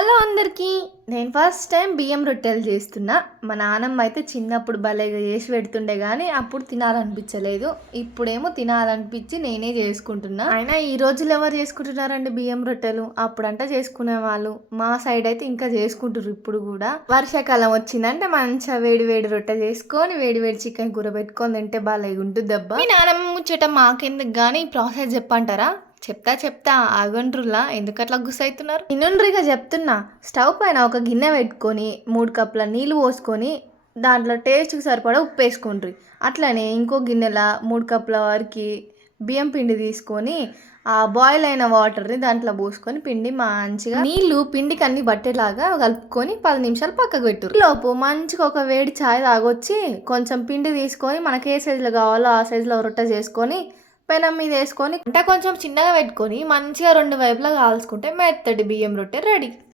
Hello అందరికీ. నేను first time బియ్యం రొట్టెలు చేస్తున్నా. మా నాన్నమ్మ అయితే చిన్నప్పుడు భలేగా చేసి పెడుతుండే కానీ అప్పుడు తినాలనిపించలేదు. ఇప్పుడేమో తినాలనిపించి నేనే చేసుకుంటున్నా. అయినా ఈ రోజులు ఎవరు చేసుకుంటున్నారండి బియ్యం రొట్టెలు? అప్పుడంటే చేసుకునే వాళ్ళు. మా సైడ్ అయితే ఇంకా చేసుకుంటారు ఇప్పుడు కూడా. వర్షాకాలం వచ్చిందంటే మంచిగా వేడి వేడి రొట్టె చేసుకొని వేడి వేడి చికెన్ కూర పెట్టుకొని తింటే భలేగా ఉంటుంది దెబ్బ. మీ నాన్నమ్మ ముచ్చట మాకెందుకు కానీ ప్రాసెస్ చెప్పంటారా? చెప్తా ఆగండ్రులా ఎందుకట్లా గుస్సవుతున్నారు? ఇన్నుండ్రిగా చెప్తున్నా. స్టవ్ పైన ఒక గిన్నె పెట్టుకొని 3 కప్పుల నీళ్ళు పోసుకొని దాంట్లో టేస్ట్కి సరిపడా ఉప్పు వేసుకుండ్రి. అట్లనే ఇంకో గిన్నెల 3 కప్పుల వరకు బియ్యం పిండి తీసుకొని ఆ బాయిల్ అయిన వాటర్ని దాంట్లో పోసుకొని పిండి మంచిగా నీళ్ళు పిండికి అన్ని బట్టేలాగా కలుపుకొని 10 నిమిషాలు పక్కకు పెట్టు. లోపు మంచిగా ఒక వేడి ఛాయ్ తాగొచ్చి కొంచెం పిండి తీసుకొని మనకి ఏ సైజులో కావాలో ఆ సైజులో రొట్టె చేసుకొని పెనం మీద వేసుకొని కొంచెం చిన్నగా పెట్టుకొని మంచిగా 2 వైపులా కాల్చుకుంటే మెత్తటి బియ్యం రొట్టె రెడీ.